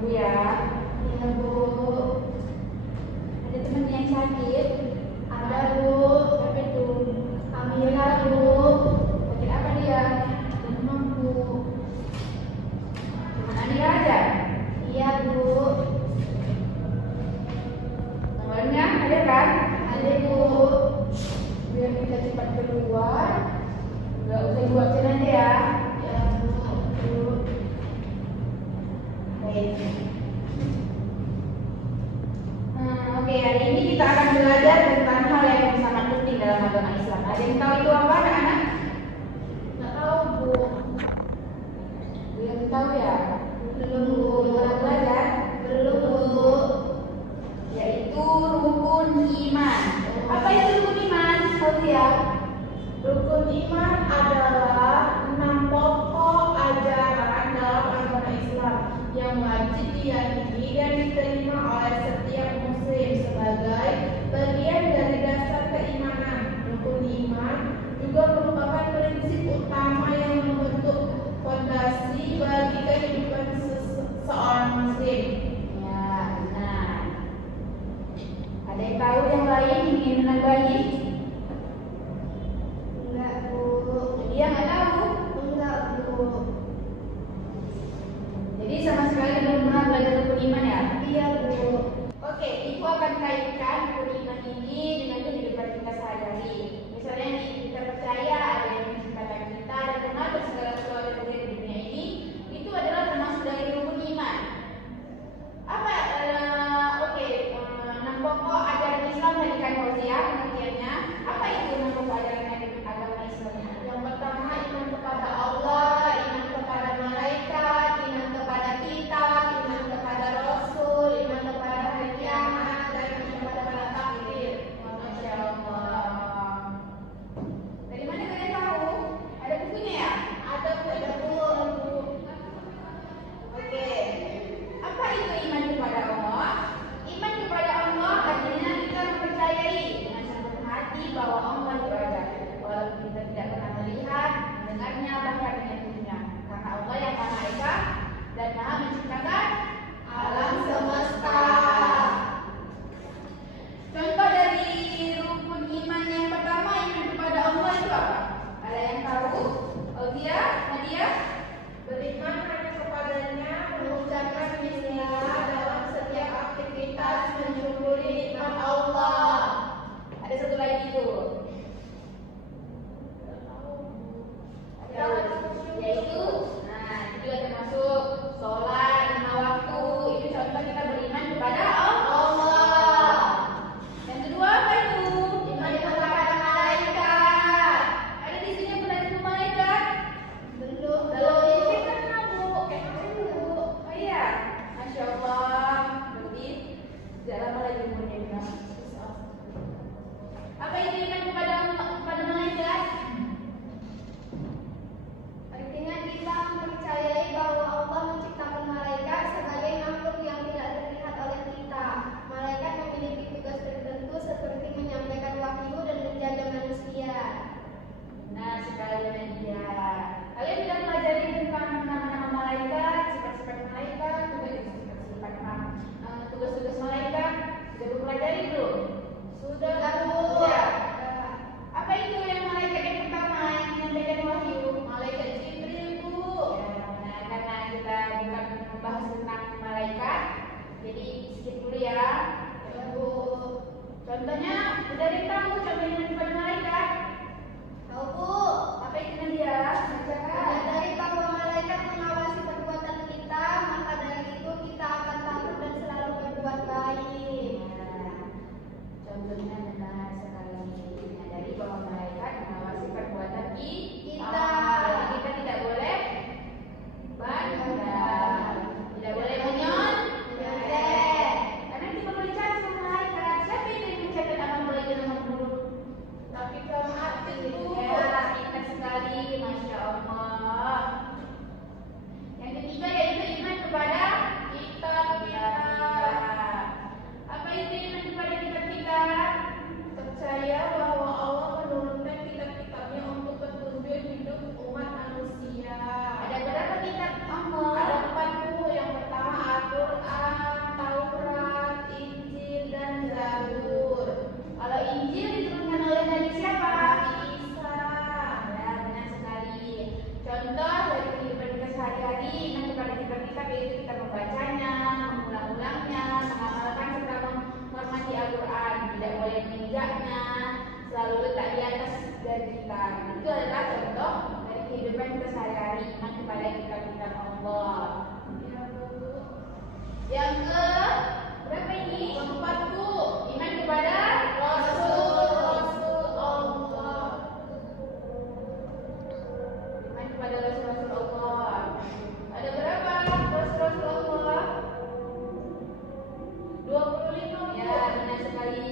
Bu ya. Iya Bu. Ada teman yang sakit? Ada Bu. Siapa itu? Amira Bu. Sakit apa dia? Demam Bu. Cuma Amira aja? Iya Bu. Nomornya ada kan? Ada Bu. Biar kita cepat keluar. Gak usah dibuatin aja ya. Ya Bu. Baik. Oke, hari ini kita akan belajar tentang hal yang sangat penting dalam agama Islam. Ada yang tahu itu apa, anak-anak? Nggak tahu Bu. Belum tahu ya? Belum Bu. Pernah belajar? Belum Bu. Yaitu rukun iman. Apa itu rukun iman? Tahu ya? Rukun iman adalah 6 pokok ajaran dalam agama Islam yang wajib diyakini dan diterima oleh setiap muslim sebagai bagian dari dasar keimanan. Rukun iman juga merupakan prinsip utama yang membentuk fondasi bagi kehidupan seorang muslim. Ya, benar. Ada yang tahu yang lain ingin menambahi? Enggak Bu. Dia nggak tahu. Enggak Bu. Jadi sama sekali belum pernah belajar rukun iman ya? Iya Bu. Oke, Ibu akan kaitkan rukun iman ini dengan kehidupan kita sehari-hari. Misalnya nih, kita percaya ada yang menciptakan kita dan mengatur segala sesuatu yang ada di dunia ini, itu adalah termasuk dari rukun iman. Apa? Oke, 6 pokok ajaran Islam tadi kan Fauzia pengertiannya. Apa itu 6 pokok ajaran agama Islam? Yang pertama iman kepada Allah, iman kepada malaikat, iman kepada kitab, iman kepada Rasul, iman kepada hari kiamat, dan iman kepada takdir. Masya Allah. Dari mana kalian tahu? Ada bukunya ya? Ada pada Bu. Oke. Apa itu iman kepada Allah? Iman kepada Allah artinya kita mempercayai dengan sepenuh hati bahwa Allah itu ada. Walaupun kita tidak pernah melihat, mendengarnya, bahkan menyentuhnya. Karena Allah yang Maha Esa dan Maha menciptakan Alam semesta. Contoh dari rukun iman yang pertama, iman kepada Allah itu apa? Ada yang tahu? Audia, Nadia? Beriman hanya kepadanya, mengucapkan bismillah dalam setiap aktivitas, mensyukuri nikmat Allah. Ada satu lagi itu. Yaitu, nah itu juga termasuk sholat 5 waktu. Itu contoh kita beriman kepada Allah. Yang kedua apa itu? Iman kepada malaikat. Ada di sini pernah ketemu malaikat? Belum. Dalam mimpi pernah Bu. Allah. Ya, Bu. Yang ke berapa ini? Keempat, Bu. Iman kepada Rasul Allah. iman kepada Rasul Allah. Ada berapa Rasul Allah? 25, Bu. Ya, benar sekali.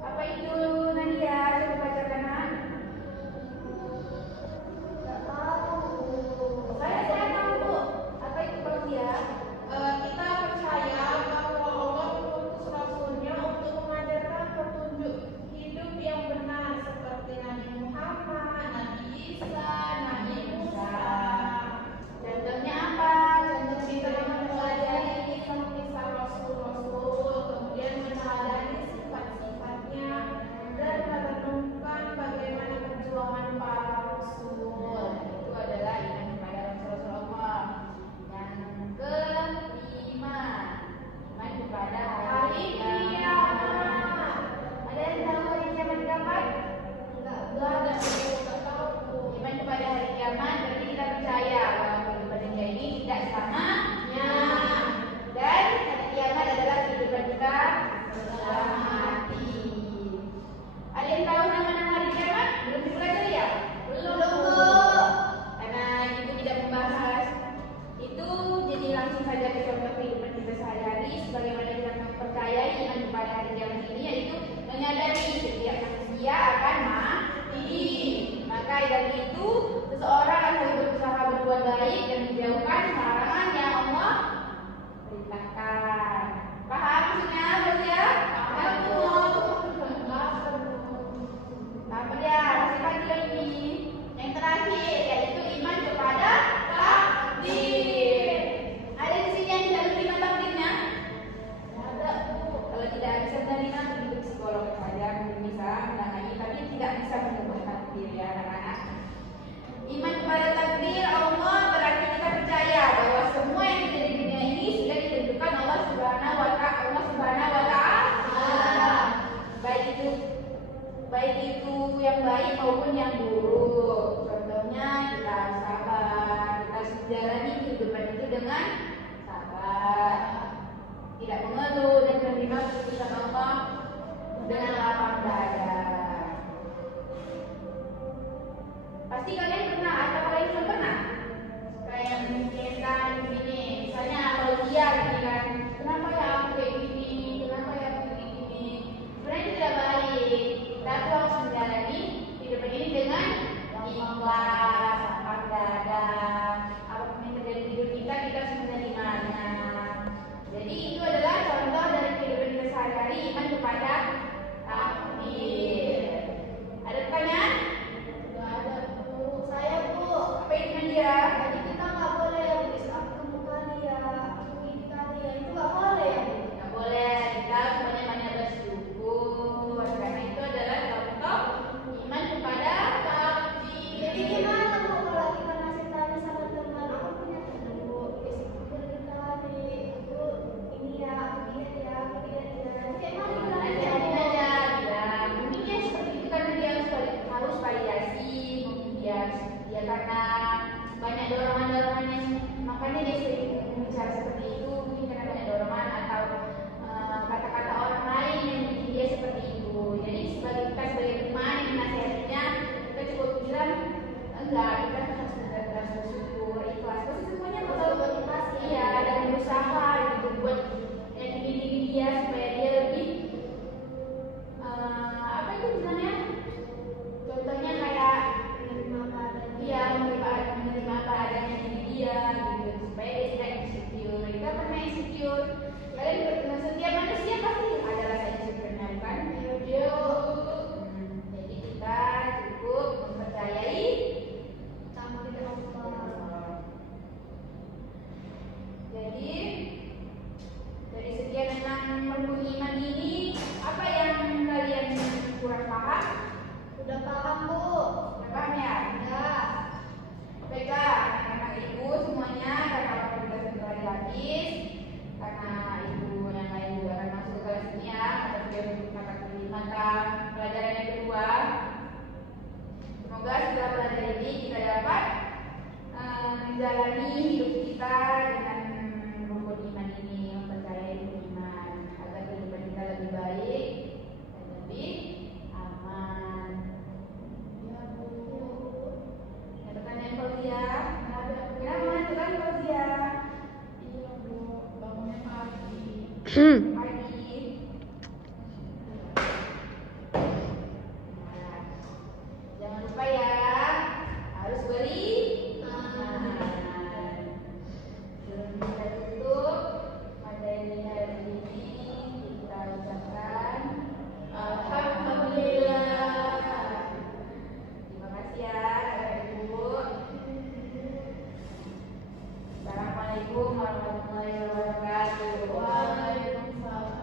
Apa itu Nadia? Coba bacakan. Saya tahu, Bu. Apa itu Fauziah? Kita percaya bahwa Allah mengutus Rasulnya untuk mengajarkan petunjuk hidup yang benar seperti Nabi Muhammad, Nabi Isa, Nabi Musa. Contohnya apa? Contoh Kita kita mempelajari kisah-kisah Rasul-Rasul, kemudian meneladani sifat-sifatnya dan merenungkan bagaimana perjuangan para Rasul. itu adalah iman kepada Rasulullah. Yang kelima, iman kepada Hari kiamat. Ada yang tahu hari kiamat kapan? Enggak ada, enggak tahu, Bu. Iman kepada hari kiamat berarti kita percaya bahwa kehidupan dunia ini tidak selamanya, dan hari kiamat adalah kehidupan kita setelah mati. Ada yang tahu nama-nama hari kiamat? Belum dipelajari ya? Belum, Bu. Bu. Karena itu tidak membahas itu, jadi langsung saja ke contoh kehidupan kita sehari-hari. Sebagaimana kita mempercayai iman kepada hari kiamat ini, yaitu menyadari setiap manusia akan mati. Maka dari itu seseorang harus berusaha berbuat baik dan menjauhkan larangan yang Allah perintahkan. Paham maksudnya, Bos ya? Paham, Bu. Apa dia? Masih pagi ini. Yang terakhir yaitu iman kepada takdir. Ada di sini yang tidak menerima takdirnya? Ada, Bu. Kalau tidak bisa menerima, pergi ke psikolog saja, mungkin bisa menangani, tapi tidak bisa menerima takdir ya anak-anak. Iman kepada takdir Allah berarti kita percaya bahwa semua yang terjadi di dunia ini sudah ditentukan Allah Subhanahu wa Ta'ala. Baik itu yang baik maupun yang buruk. Contohnya kita harus sabar, kita harus menjalani kehidupan itu dengan sabar, tidak mengeluh dan menerima keputusan Allah dengan lapang dada. Pasti kalian pernah atau kalian belum pernah? Kayak memikirkan begini, misalnya kalau dia gini kan, kenapa ya aku kayak gini, kenapa ya aku kayak gini? Sebenarnya itu tidak baik. Kita tuh harus menjalani hidup ini dengan ikhlas, lapang dada. Apapun yang terjadi di hidup kita harus menerimanya. Jadi itu adalah contoh dari kehidupan kita sehari-hari, iman kepada takdir. Ada pertanyaan? Enggak ada, Bu. Saya, Bu. Apa itu Nadia? Jadi kita nggak boleh habis ketemu kalian, ini kalian itu nggak boleh ya, Bu. Nggak boleh, kita semuanya banyak bersyukur karena itu adalah contoh iman kepada takdir. Jadi gimana, Bu, kalau kita ngasih tanya sama teman, aku punya teman, Bu, berkali aku ini ya, aku lihat ya, aku lihat ya. Kayak mana bilangnya, Ajarin Bu? aja, bilang mungkin dia seperti itu karena dia harus variasi, mungkin dia karena banyak dorongan-dorongan yang makanya dia sering bicara seperti itu, mungkin karena banyak dorongan atau kata-kata orang lain yang bikin dia seperti itu. Jadi sebagai kita sebagai teman yang menasihatinya, kita cukup bilang enggak, kita harus benar-benar bersyukur, ikhlas, terus semuanya bakal Motivasi. iya dan berusaha gitu buat yakinin diri dia supaya dia lebih apa itu misalnya contohnya kayak Menerima keadaan. dia menerima apa adanya diri dia gitu supaya dia tidak insecure. Kita pernah insecure, kalian setiap manusia pasti ada rasa insecure-nya kan? Jadi kita cukup mempercayai Takdir Allah. Jadi dari sekian tentang rukun iman ini, apa yang kalian kurang paham? Udah paham, Bu? Udah paham ya? Ya. Baiklah, anak-anak ibu semuanya, karena waktu kita sudah habis, karena ibu yang lain juga akan masuk ke kelas ini ya, mata pelajaran yang kedua. Semoga setelah pelajaran ini menjalani hidup kita dengan rukun iman ini, mempercayai rukun iman agar kehidupan kita lebih baik dan lebih aman. Ya Bu. Ada pertanyaan Fauzia? Kenapa itu kan Fauzia? Iya Bu, bangunnya pagi. Pagi. Nah, jangan lupa ya, harus beri makan. Sebelum kita tutup materi hari ini, kita ucapkan alhamdulillah. Terima kasih ya Bapak Ibu. Assalamualaikum warahmatullahi wabarakatuh. Waalaikumsalam.